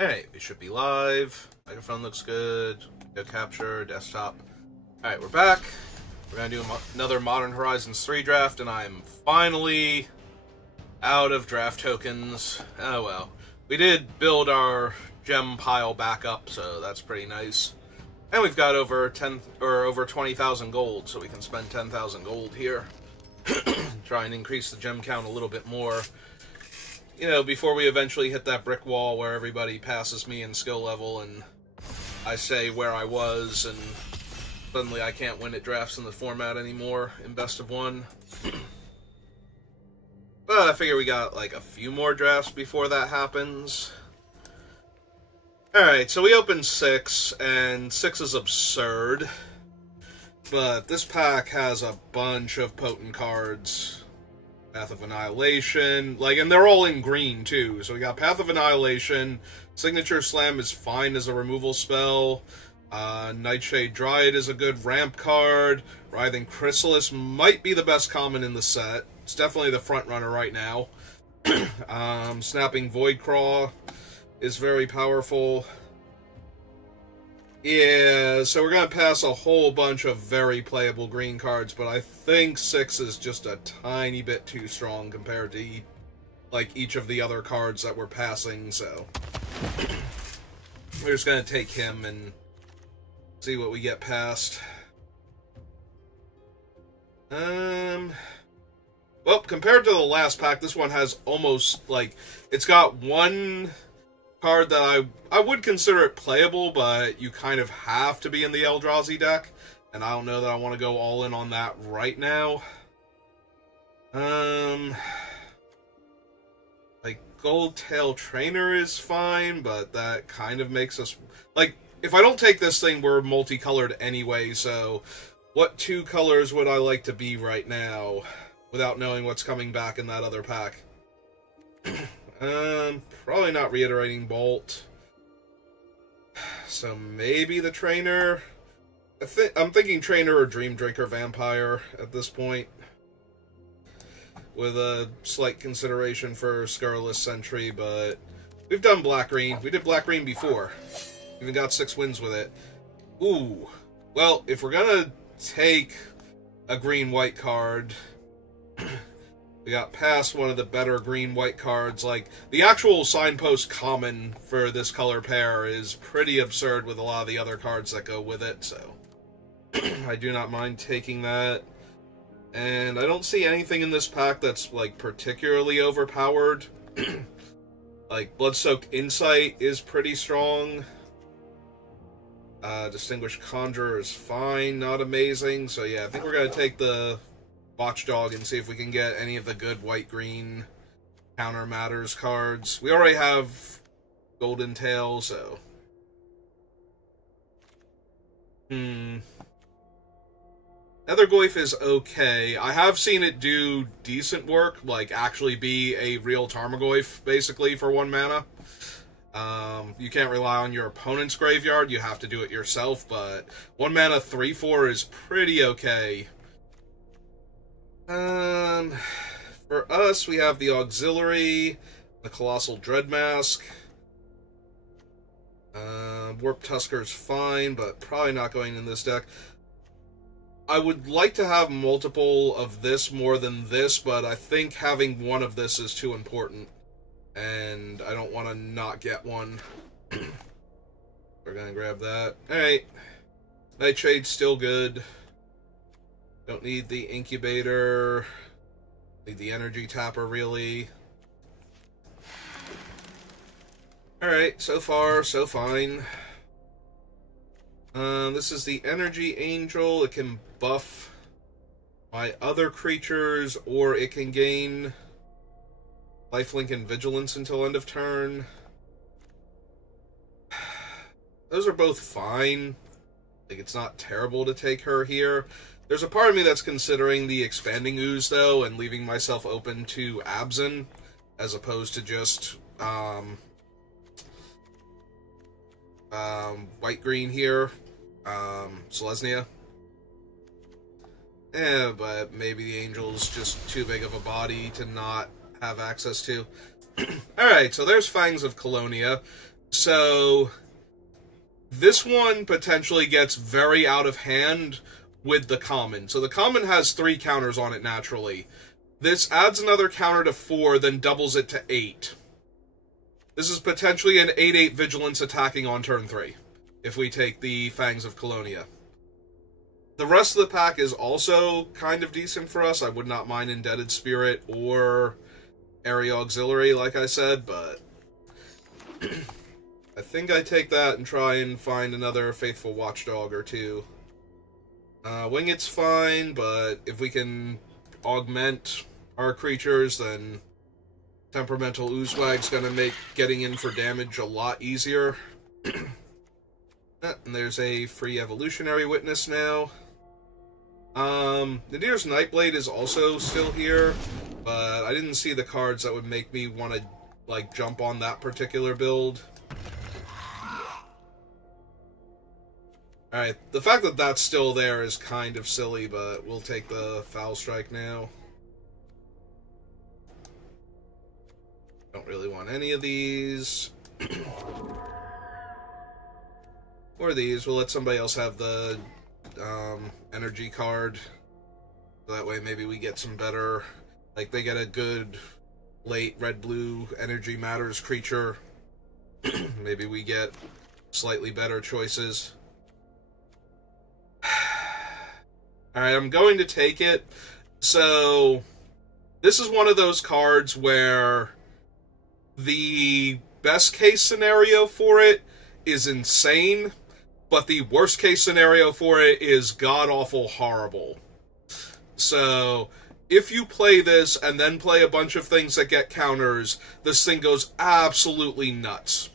Hey, we should be live. Microphone looks good. Video capture, desktop. Alright, we're back. We're gonna do another Modern Horizons 3 draft, and I'm finally out of draft tokens. Oh well. We did build our gem pile back up, so that's pretty nice. And we've got over 20,000 gold, so we can spend 10,000 gold here. Try and increase the gem count a little bit more. You know, before we eventually hit that brick wall where everybody passes me in skill level and I say where I was and suddenly I can't win at drafts in the format anymore in best of one. But I figure we got like a few more drafts before that happens. Alright, so we opened 6, and 6 is absurd. But this pack has a bunch of potent cards. Path of Annihilation, and they're all in green, too. So we got Path of Annihilation, Signature Slam is fine as a removal spell, Nightshade Dryad is a good ramp card, Writhing Chrysalis might be the best common in the set. It's definitely the front runner right now. Snapping Voidcraw is very powerful. Yeah, so we're going to pass a whole bunch of very playable green cards, but I think 6 is just a tiny bit too strong compared to, each of the other cards that we're passing, so we're just going to take him and see what we get past. Well, compared to the last pack, this one has almost, it's got one card that I would consider it playable, but you kind of have to be in the Eldrazi deck, and I don't know that I want to go all in on that right now. Goldtail Trainer is fine, but that kind of makes us, if I don't take this thing, we're multicolored anyway, so what 2 colors would I like to be right now, without knowing what's coming back in that other pack? Probably not Reiterating Bolt. So maybe the Trainer. I'm thinking Trainer or Dream Drinker Vampire at this point, with a slight consideration for Scurrilous Sentry, but we've done Black-Green. We did Black-Green before. Even got 6 wins with it. Ooh. Well, if we're gonna take a green-white card, we got past one of the better green-white cards. The actual Signpost common for this color pair is pretty absurd with a lot of the other cards that go with it, so I do not mind taking that. And I don't see anything in this pack that's, particularly overpowered. Bloodsoaked Insight is pretty strong. Distinguished Conjurer is fine, not amazing. So yeah, I think we're going to take the Watchdog and see if we can get any of the good white-green counter matters cards. We already have Golden Tail, so Nethergoyf is okay. I have seen it do decent work, actually be a real Tarmogoyf, basically, for 1 mana. You can't rely on your opponent's graveyard, you have to do it yourself, but 1 mana 3/4 is pretty okay. For us, we have the Auxiliary, the Colossal Dreadmask. Warp Tusker's fine, but probably not going in this deck. I would like to have multiple of this more than this, but I think having one of this is too important, and I don't want to not get one. We're gonna grab that. Alright. Nightshade's still good. Don't need the Incubator. Need the Energy Tapper, really. Alright, so far, so fine. This is the Energy Angel. It can buff my other creatures, or it can gain lifelink and vigilance until end of turn. Those are both fine. It's not terrible to take her here. There's a part of me that's considering the Expanding Ooze, though, and leaving myself open to Abzan, as opposed to just, white-green here. Selesnya. But maybe the Angel's just too big of a body to not have access to. Alright, so there's Fangs of Colonia. So this one potentially gets very out of hand with the common. So the common has 3 counters on it naturally. This adds another counter to 4, then doubles it to 8. This is potentially an 8/8 Vigilance attacking on turn 3, if we take the Fangs of Colonia. The rest of the pack is also kind of decent for us. I would not mind Indebted Spirit or Area Auxiliary, like I said, but I think I take that and try and find another Faithful Watchdog or 2. Wingit's fine, but if we can augment our creatures, then Temperamental Oozewag's gonna make getting in for damage a lot easier. And there's a free Evolutionary Witness now. Nadir's Nightblade is also still here, but I didn't see the cards that would make me want to, like, jump on that particular build. Alright, the fact that that's still there is kind of silly, but we'll take the Foul Strike now. Don't really want any of these. Or these. We'll let somebody else have the energy card. So that way maybe we get some better... Like, they get a good late red-blue Energy Matters creature. Maybe we get slightly better choices. Alright, I'm going to take it. So, this is one of those cards where the best case scenario for it is insane, but the worst case scenario for it is god-awful horrible. So, if you play this and then play a bunch of things that get counters, this thing goes absolutely nuts.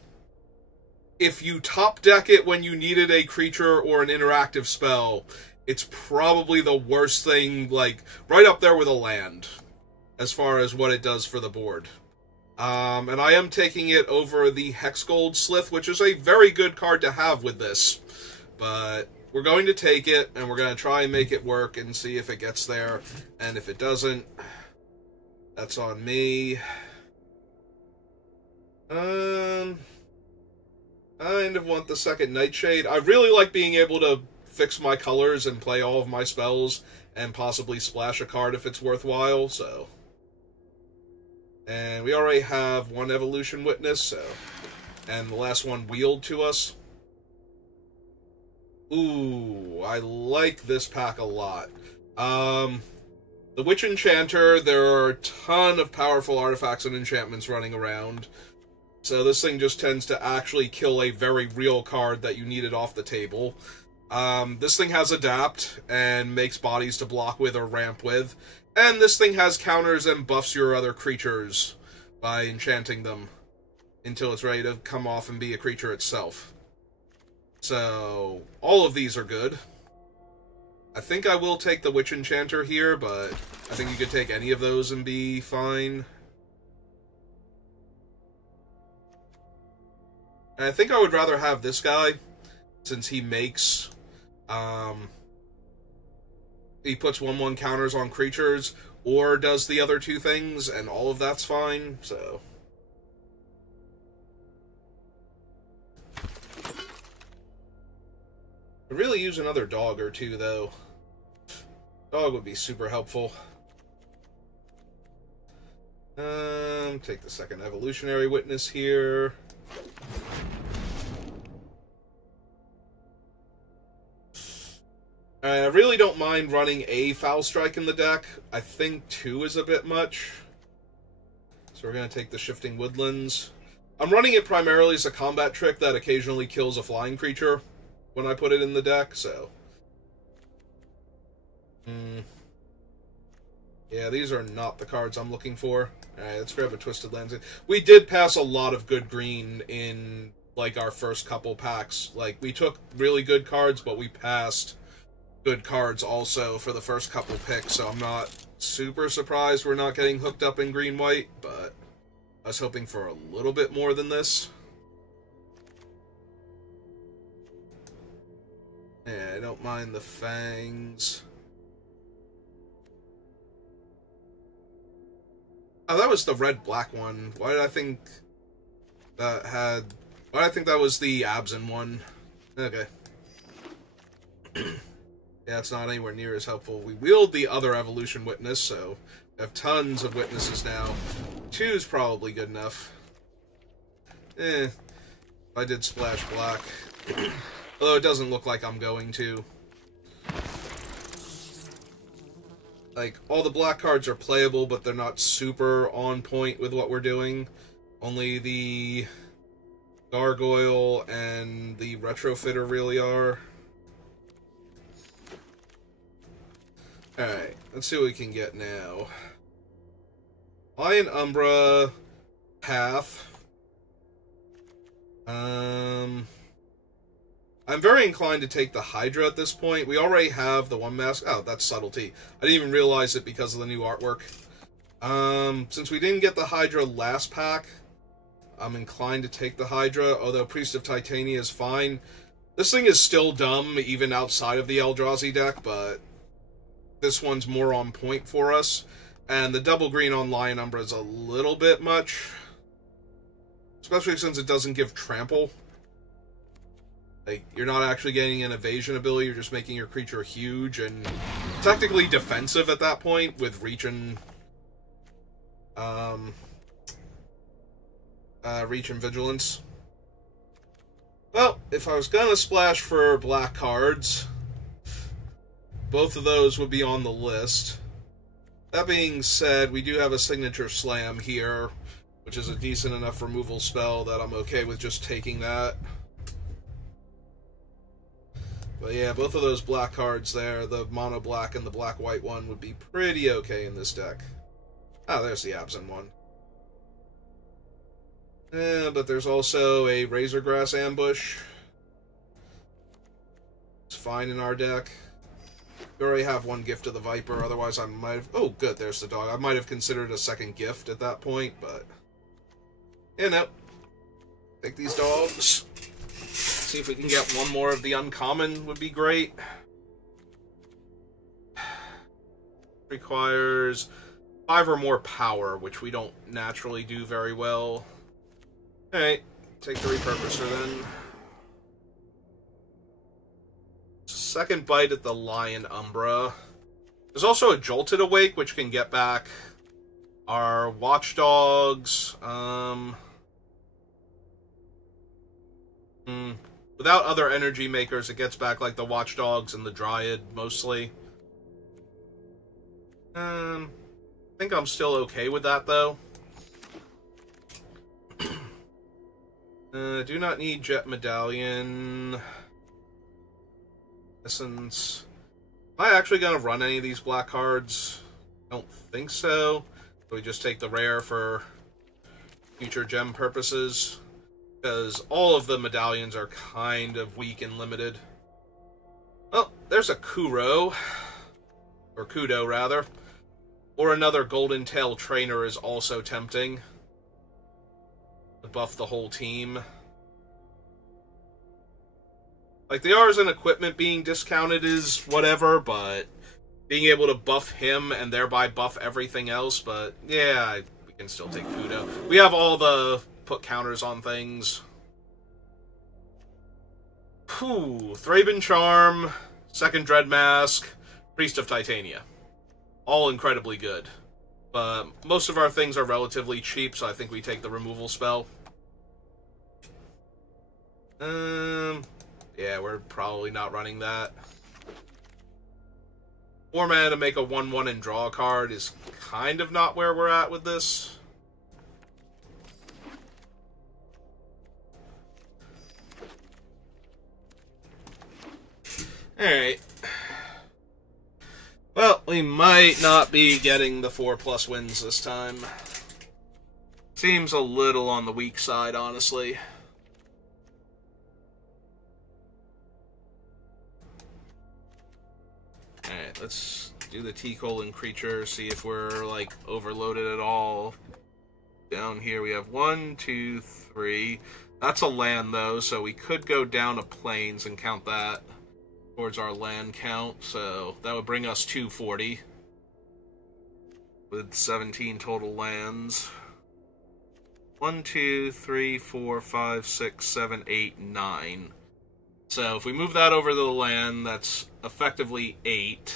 If you top deck it when you needed a creature or an interactive spell, it's probably the worst thing, like, right up there with a land, as far as what it does for the board. And I am taking it over the Hexgold Slith, which is a very good card to have with this. But we're going to take it, and we're going to try and make it work and see if it gets there. And if it doesn't, that's on me. I kind of want the second Nightshade. I really like being able to fix my colors and play all of my spells and possibly splash a card if it's worthwhile, so... And we already have one Evolution Witness, so... And the last one wheeled to us. Ooh, I like this pack a lot. The Witch Enchanter, there are a ton of powerful artifacts and enchantments running around. So this thing just tends to actually kill a very real card that you needed off the table. This thing has Adapt, and makes bodies to block with or ramp with. And this thing has counters and buffs your other creatures by enchanting them until it's ready to come off and be a creature itself. So, all of these are good. I think I will take the Witch Enchanter here, but I think you could take any of those and be fine. And I think I would rather have this guy, since he makes... he puts 1/1 counters on creatures, or does the other 2 things, and all of that's fine, so... I'd really use another dog or 2, though. Dog would be super helpful. Take the second Evolutionary Witness here. I really don't mind running a Foul Strike in the deck. I think 2 is a bit much. So we're going to take the Shifting Woodlands. I'm running it primarily as a combat trick that occasionally kills a flying creature when I put it in the deck, so... Yeah, these are not the cards I'm looking for. Alright, let's grab a Twisted Lands. We did pass a lot of good green in, like, our first couple packs. Like, we took really good cards, but we passed good cards also for the first couple picks, so I'm not super surprised we're not getting hooked up in green-white, but I was hoping for a little bit more than this. Yeah, I don't mind the Fangs. Oh, that was the red-black one. Why did I think that had Oh, I think that was the Absent one. Okay. Yeah, it's not anywhere near as helpful. We wield the other Evolution Witness, so we have tons of witnesses now. 2 is probably good enough. I did splash black. Although it doesn't look like I'm going to. Like, all the black cards are playable, but they're not super on point with what we're doing. Only the Gargoyle and the Retrofitter really are. Alright, let's see what we can get now. Lion Umbra, Path. I'm very inclined to take the Hydra at this point. We already have the one mask. Oh, that's Subtlety. I didn't even realize it because of the new artwork. Since we didn't get the Hydra last pack, I'm inclined to take the Hydra, although Priest of Titania is fine. This thing is still dumb, even outside of the Eldrazi deck, but this one's more on point for us. And the double green on Lion Umbra is a little bit much. Especially since it doesn't give trample. Like, you're not actually getting an evasion ability, you're just making your creature huge and technically defensive at that point with reach and vigilance. Well, if I was gonna splash for black cards, both of those would be on the list. That being said, we do have a Signature Slam here, which is a decent enough removal spell that I'm okay with just taking that. But yeah, both of those black cards there, the mono black and the black white one, would be pretty okay in this deck. Ah, there's the Absent one. But there's also a Razorgrass Ambush. It's fine in our deck. We already have one Gift of the Viper, otherwise I might have... Oh, good, there's the dog. I might have considered a second gift at that point, but... Yeah, no. Take these dogs. See if we can get one more of the uncommon would be great. Requires 5 or more power, which we don't naturally do very well. Alright, take the Repurposer then. Second bite at the Lion Umbra. There's also a Jolted Awake, which can get back our Watchdogs. Without other energy makers, it gets back like the Watchdogs and the Dryad, mostly. I think I'm still okay with that, though. Do not need Jet Medallion. Essence. Am I actually going to run any of these black cards? I don't think so. We just take the rare for future gem purposes. Because all of the medallions are kind of weak and limited. Oh, there's a Kuro. Or Kudo, rather. Or another Golden Tail Trainer is also tempting. To buff the whole team. Like, the Artisan equipment being discounted is whatever, but being able to buff him and thereby buff everything else, but yeah, we can still take Kudo. We have all the put counters on things. Whew, Thraben Charm, Second Dread Mask, Priest of Titania. All incredibly good. But most of our things are relatively cheap, so I think we take the removal spell. Yeah, we're probably not running that. 4 mana to make a 1/1 and draw a card is kind of not where we're at with this. Alright. Well, we might not be getting the 4+ wins this time. Seems a little on the weak side, honestly. Alright, let's do the T-Colon creature, see if we're, like, overloaded at all. Down here we have 1, 2, 3. That's a land, though, so we could go down to Plains and count that towards our land count, so that would bring us 240. With 17 total lands. 1, 2, 3, 4, 5, 6, 7, 8, 9. So if we move that over to the land, that's effectively 8.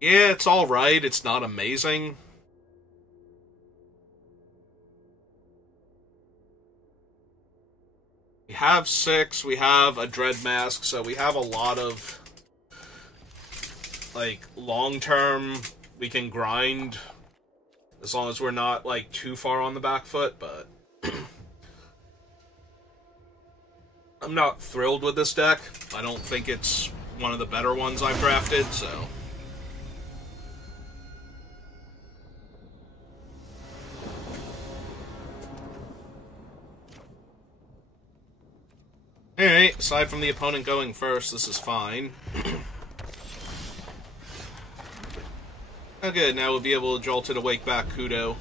Yeah, it's alright. It's not amazing. We have 6. We have a Dread Mask, so we have a lot of, like, long-term we can grind. As long as we're not, like, too far on the back foot, but I'm not thrilled with this deck. I don't think it's one of the better ones I've drafted, so... Alright, aside from the opponent going first, this is fine. Oh good, now we'll be able to jolt it awake back Kudo,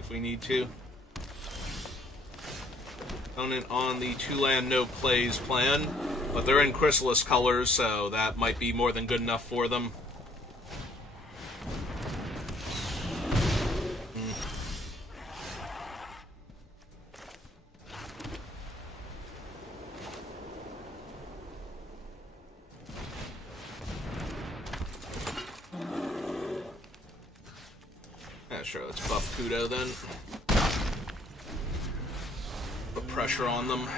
if we need to. Opponent on the 2-land no plays plan, but they're in Chrysalis colors, so that might be more than good enough for them. Yeah, sure, let's buff Kudo then. Put pressure on them.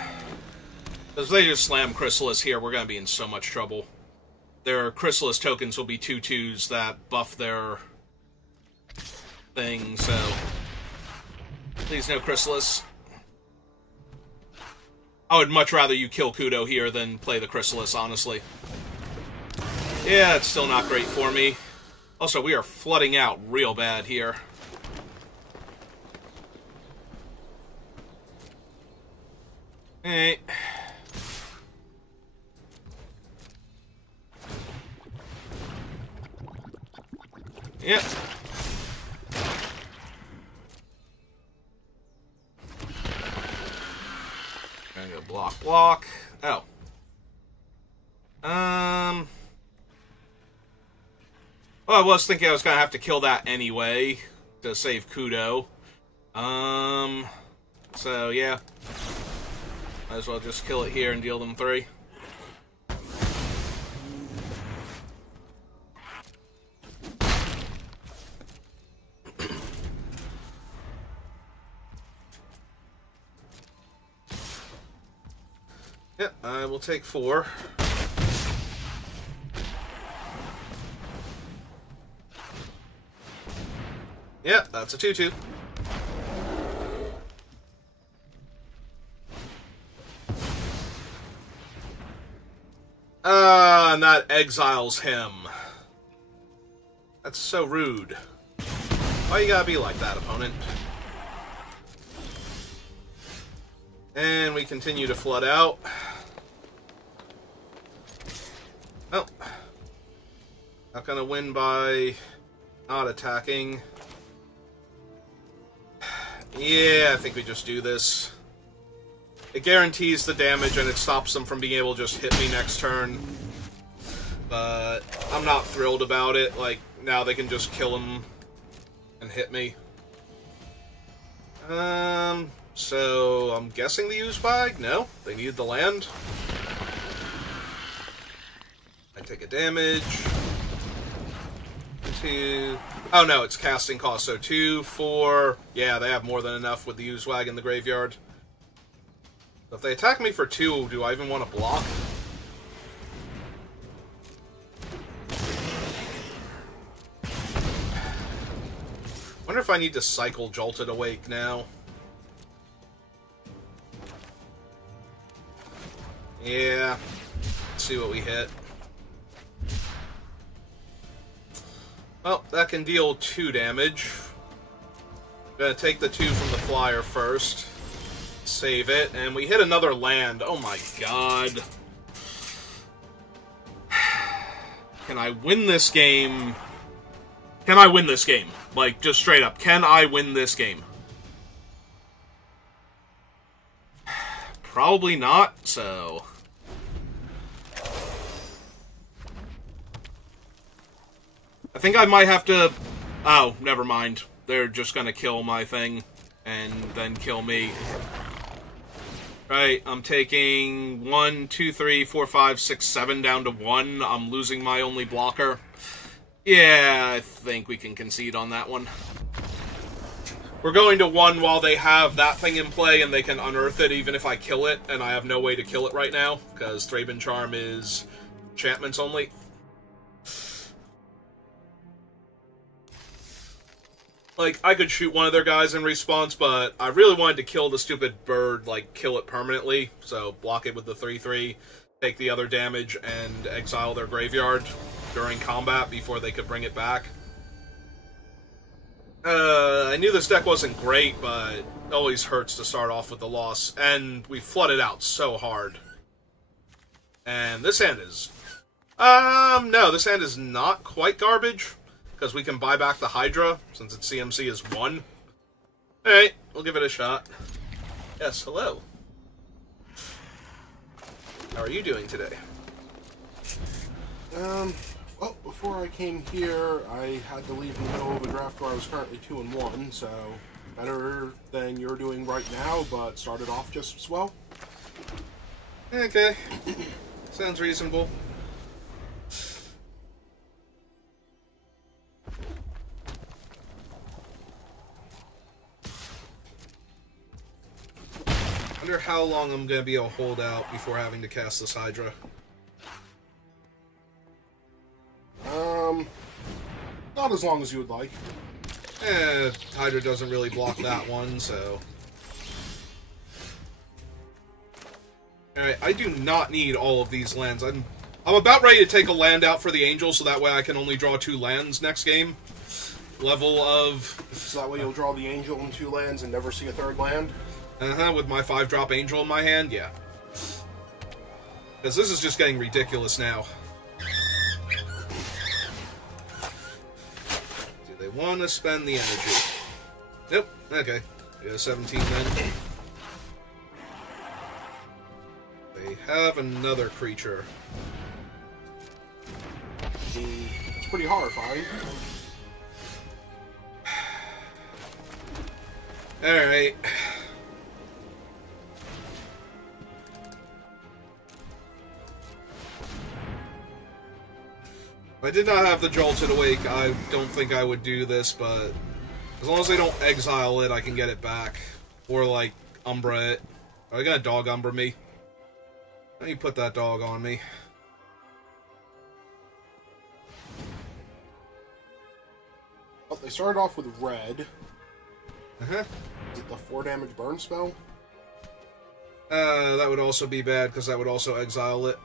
Because if they just slam Chrysalis here, we're going to be in so much trouble. Their Chrysalis tokens will be 2/2s that buff their thing, so... Please no Chrysalis. I would much rather you kill Kudo here than play the Chrysalis, honestly. Yeah, it's still not great for me. Also, we are flooding out real bad here. Alright. Yep. Gonna go block. Oh. Well, I was thinking I was gonna have to kill that anyway to save Kudo. So yeah. Might as well just kill it here and deal them 3. Yep, I will take 4. Yep, that's a 2/2. And that exiles him. That's so rude. Why you gotta be like that, opponent? And we continue to flood out. Oh. Not gonna win by not attacking. Yeah, I think we just do this. It guarantees the damage and it stops them from being able to just hit me next turn. But I'm not thrilled about it. Like, now they can just kill him and hit me. So I'm guessing the use bag? No, they needed the land. I take a damage. 2. Oh no, it's casting cost. So 2, 4. Yeah, they have more than enough with the use wag in the graveyard. If they attack me for 2, do I even want to block? Wonder if I need to cycle Jolted Awake now. Yeah. Let's see what we hit. Well, that can deal 2 damage. I'm gonna take the 2 from the flyer first. Save it, and we hit another land. Oh my god. Can I win this game? Can I win this game? Like, just straight up, can I win this game? Probably not, so... think I might have to... Oh, never mind. They're just gonna kill my thing, and then kill me. Right, I'm taking 1, 2, 3, 4, 5, 6, 7 down to 1. I'm losing my only blocker. Yeah, I think we can concede on that one. We're going to 1 while they have that thing in play, and they can unearth it even if I kill it, and I have no way to kill it right now, because Thraben Charm is enchantments only. Like, I could shoot one of their guys in response, but I really wanted to kill the stupid bird, like, kill it permanently. So, block it with the 3/3, take the other damage, and exile their graveyard during combat before they could bring it back. I knew this deck wasn't great, but it always hurts to start off with the loss. And we flooded out so hard. And this hand is... no, this hand is not quite garbage. Because we can buy back the Hydra, since its CMC is 1. Alright, we'll give it a shot. Yes, hello. How are you doing today? Well, before I came here, I had to leave in the middle of a draft where I was currently 2-1, so better than you're doing right now, but started off just as well. Okay. Sounds reasonable. I wonder how long I'm going to be able to hold out before having to cast this Hydra. Not as long as you would like. Hydra doesn't really block that one, so... Alright, I do not need all of these lands. I'm about ready to take a land out for the Angel, so that way I can only draw 2 lands next game. Level of... So that way you'll draw the Angel in 2 lands and never see a 3rd land? With my 5-drop Angel in my hand, yeah. Because this is just getting ridiculous now. Do they want to spend the energy? Nope. Okay. Yeah, 17 then. They have another creature. It's pretty horrifying. Alright. If I did not have the Jolted Awake, I don't think I would do this, but as long as they don't exile it, I can get it back. Or, like, Umbra it. Are they gonna dog Umbra me? Why don't you put that dog on me? Well, they started off with red. Uh-huh. Is it the 4 damage burn spell? That would also be bad, because that would also exile it.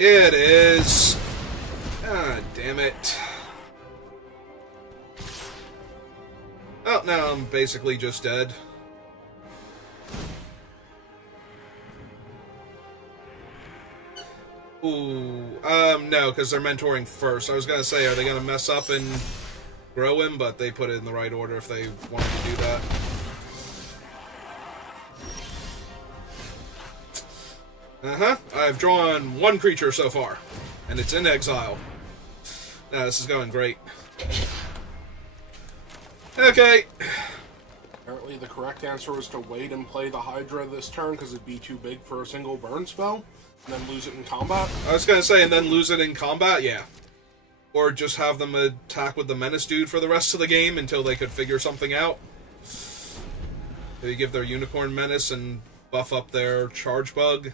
It is. Ah, damn it. Oh, now I'm basically just dead. Ooh, no, because they're mentoring first. I was gonna say, are they gonna mess up and grow him? But they put it in the right order if they wanted to do that. Uh-huh. I've drawn 1 creature so far, and it's in exile. Now, this is going great. Okay. Apparently the correct answer was to wait and play the Hydra this turn because it'd be too big for a single burn spell, and then lose it in combat. I was gonna say, and then lose it in combat? Yeah. Or just have them attack with the Menace dude for the rest of the game until they could figure something out. Maybe give their Unicorn Menace and buff up their Charge Bug.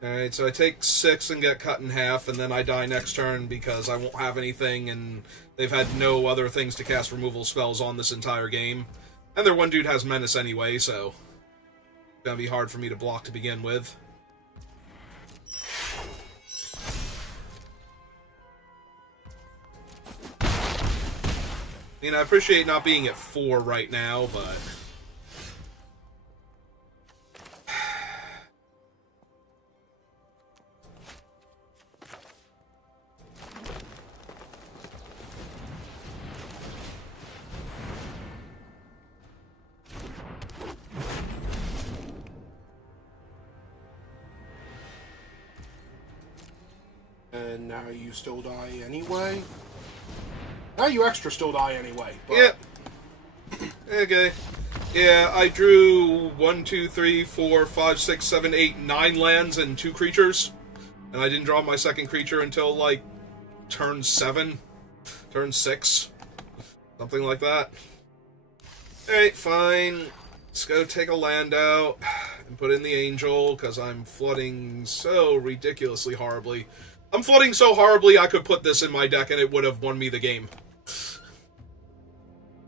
Alright, so I take 6 and get cut in half, and then I die next turn because I won't have anything, and they've had no other things to cast removal spells on this entire game. And their one dude has Menace anyway, so it's gonna be hard for me to block to begin with. I mean, I appreciate not being at 4 right now, but... And now you still die anyway. Now you extra still die anyway. But... Yep. Okay. Yeah, I drew 1, 2, 3, 4, 5, 6, 7, 8, 9 lands and 2 creatures. And I didn't draw my second creature until, like, turn 7. Turn 6. Something like that. Alright, fine. Let's go take a land out and put in the Angel, because I'm flooding so ridiculously horribly. I'm flooding so horribly I could put this in my deck and it would have won me the game.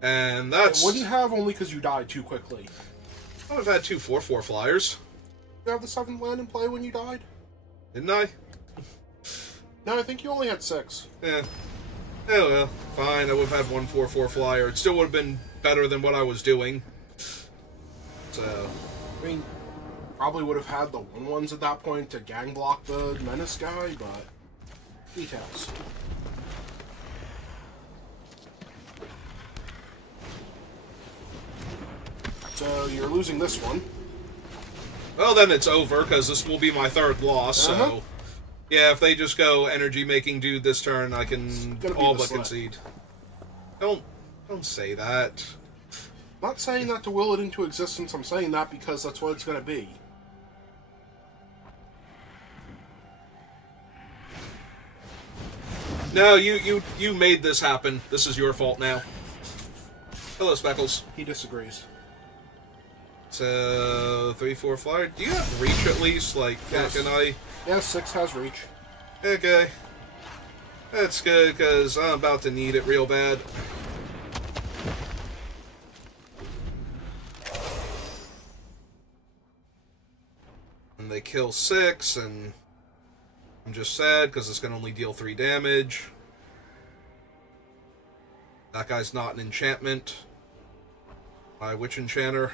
And that's... It wouldn't have, only because you died too quickly. I would have had 2 4/4 flyers. You have the 7th land in play when you died? Didn't I? No, I think you only had 6. Yeah. Oh well, fine. I would have had 1 4/4 flyer. It still would have been better than what I was doing. So... I mean, probably would have had the 1/1s at that point to gang block the Menace guy, but... details. So, you're losing this one. Well, then it's over, because this will be my 3rd loss, so... Yeah, if they just go energy-making dude this turn, I can all but concede. Don't say that. I'm not saying that to will it into existence, I'm saying that because that's what it's going to be. No, you made this happen. This is your fault now. Hello, Speckles. He disagrees. So, 3 4 flyer. Do you have reach at least? Like, yes. Can I... Yes, 6 has reach. Okay. That's good, because I'm about to need it real bad. And they kill 6, and I'm just sad, because it's going to only deal 3 damage. That guy's not an enchantment. My Witch Enchanter.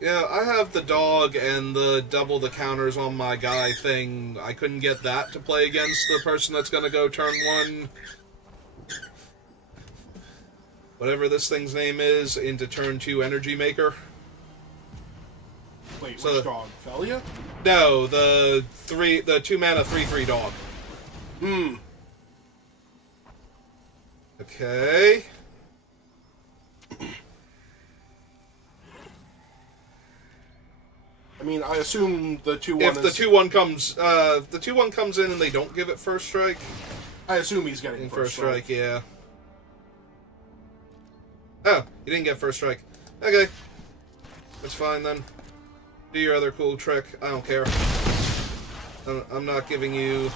Yeah, I have the dog and the double the counters on my guy thing. I couldn't get that to play against the person that's going to go turn 1. Whatever this thing's name is, into turn 2 Energy Maker. Wait, so which dog? Felia? No, the 2 mana 3/3 dog. Hmm. Okay. I mean, I assume the 2/1 if the 2/1 comes, the 2/1 comes in and they don't give it first strike. I assume he's getting first strike. Yeah. Oh, you didn't get first strike. Okay, that's fine then. Do your other cool trick. I don't care. I'm not giving you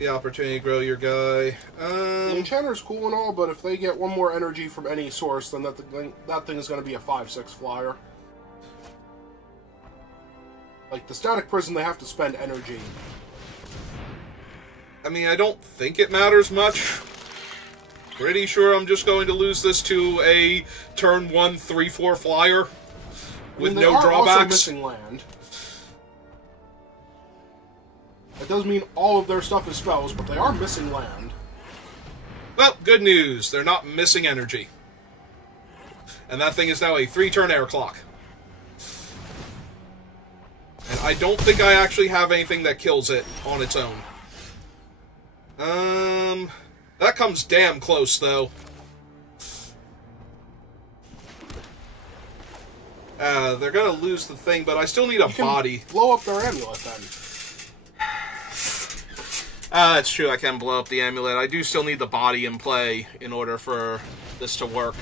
the opportunity to grow your guy. The Enchanter's cool and all, but if they get 1 more energy from any source, then that thing is going to be a 5/6 flyer. Like, the Static Prison, they have to spend energy. I mean, I don't think it matters much. Pretty sure I'm just going to lose this to a turn 1 3/4 flyer with no drawbacks. They are also missing land. That doesn't mean all of their stuff is spells, but they are missing land. Well, good news. They're not missing energy. And that thing is now a 3-turn air clock. And I don't think I actually have anything that kills it on its own. That comes damn close, though. They're gonna lose the thing, but I still need a body. Blow up their amulet, then. That's true, I can blow up the amulet. I do still need the body in play in order for this to work.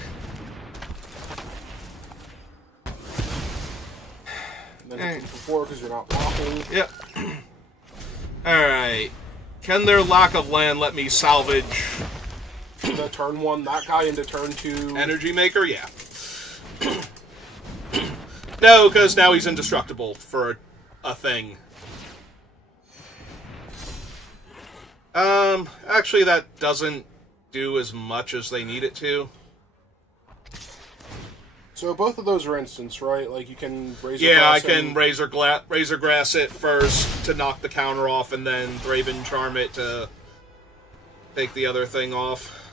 And then before, because you're not blocking. Yep. Alright. Can their lack of land let me salvage the turn 1, that guy into turn 2? Energy Maker? Yeah. No, because now he's indestructible for a thing. Actually that doesn't do as much as they need it to. So both of those are instants, right? Like, you can Razor Yeah, I Grass can and... Razor Grass it first to knock the counter off, and then Thraben Charm it to take the other thing off.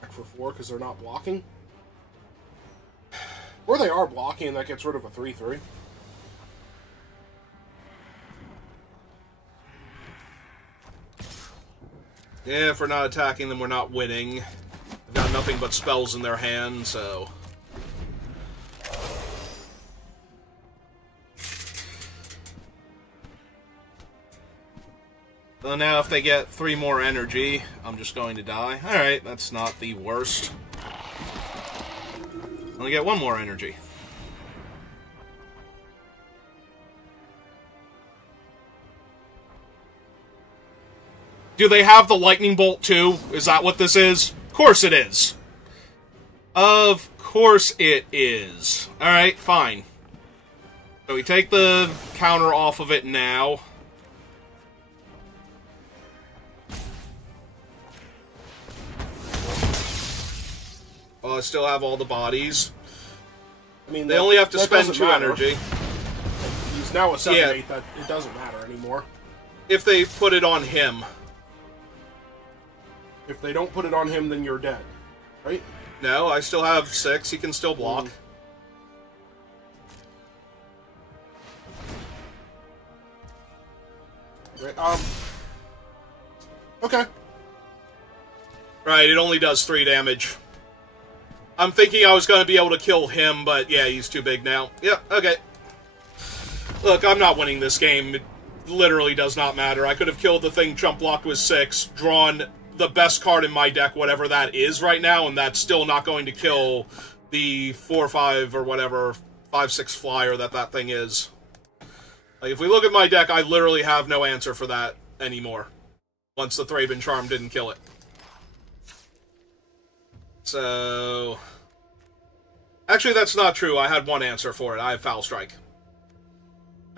Back for 4 because they're not blocking. Or they are blocking, and that gets rid of a 3/3. Yeah, if we're not attacking them, we're not winning. They've got nothing but spells in their hand, so... So now if they get 3 more energy, I'm just going to die. Alright, that's not the worst. Only get 1 more energy. Do they have the lightning bolt too? Is that what this is? Of course it is. Of course it is. Alright, fine. So we take the counter off of it now. Well, I still have all the bodies. I mean, they only have to spend 2 matter. energy. He's now a 7/8. Yeah. That it doesn't matter anymore. If they put it on him. If they don't put it on him, then you're dead, right? No, I still have 6. He can still block. Right, okay. Right, it only does 3 damage. I'm thinking I was going to be able to kill him, but yeah, he's too big now. Yep, okay. Look, I'm not winning this game. It literally does not matter. I could have killed the thing jump blocked with 6, drawn the best card in my deck, whatever that is right now, and that's still not going to kill the 4/5 or whatever, 5/6 flyer that thing is. Like, if we look at my deck, I literally have no answer for that anymore. Once the Thraben Charm didn't kill it. So... Actually, that's not true. I had 1 answer for it. I have Foul Strike.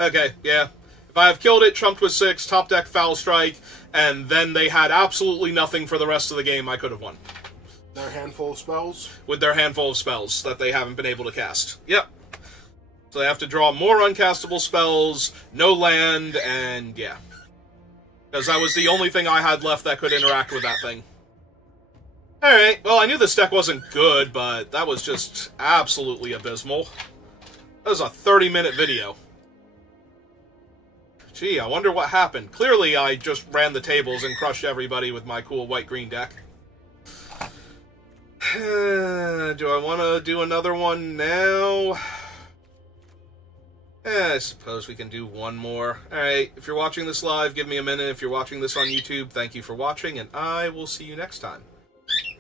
Okay, yeah. If I have killed it, trumped with 6, top deck Foul Strike, and then they had absolutely nothing for the rest of the game, I could have won. Their handful of spells? With their handful of spells that they haven't been able to cast. Yep. So they have to draw more uncastable spells, no land, and yeah. Because that was the only thing I had left that could interact with that thing. Alright, well, I knew this deck wasn't good, but that was just absolutely abysmal. That was a 30-minute video. Gee, I wonder what happened. Clearly, I just ran the tables and crushed everybody with my cool white-green deck. Do I want to do another one now? I suppose we can do one more. Alright, if you're watching this live, give me a minute. If you're watching this on YouTube, thank you for watching, and I will see you next time.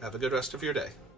Have a good rest of your day.